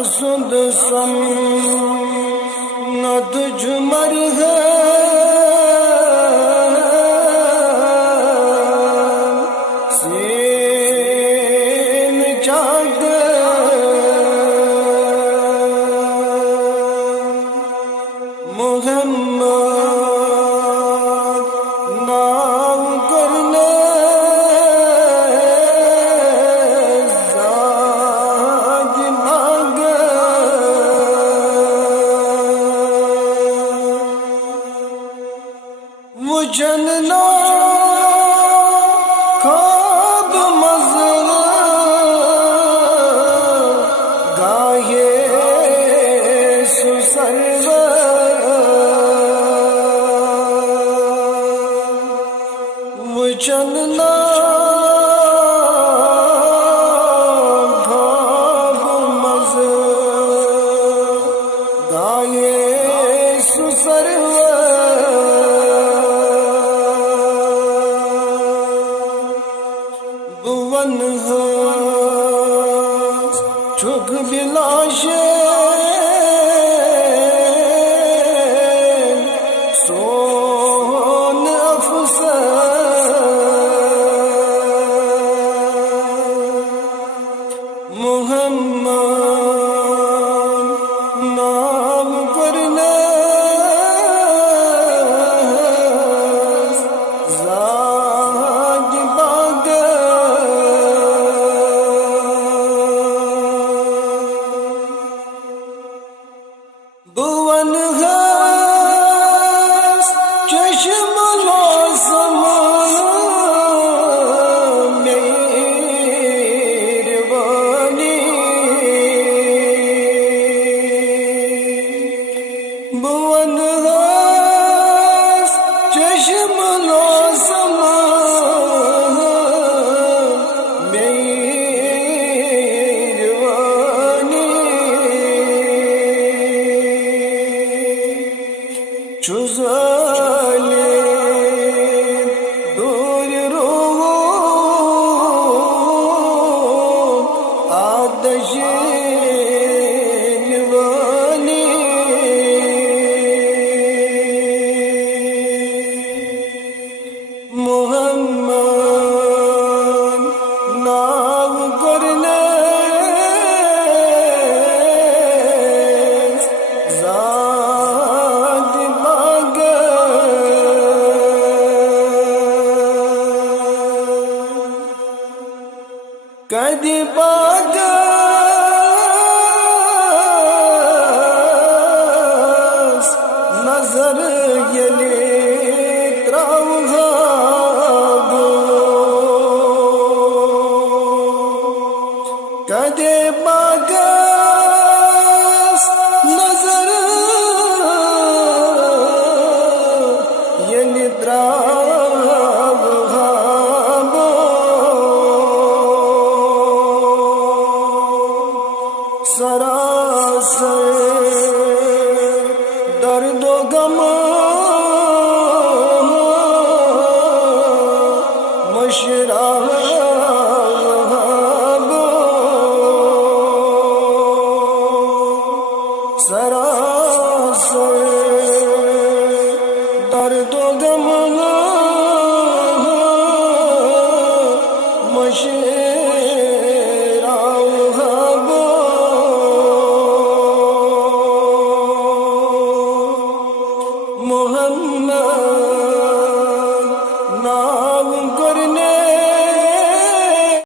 असुद सम नद झुमर है सीन चाँद मोहम्मद नाम करने मुझनना खाब मज़र गाये सुसरवर मुझनना खाब मज़र गाये सुसरवर बुवन है चुग बिलाशे सोन अफसर मोहम्मद नाम करने बुवन है चश्म लौसम मेहरबानी बुवन है चश्म लौसम चुज़ले दूर रोवो आदश निवानी मोहम्मद नाम करने कदी बागस नजर यले त्रावहाबो कदी बागस नजर यले सरासर दर्द गम मशराब सरासर दर्द गम मशराब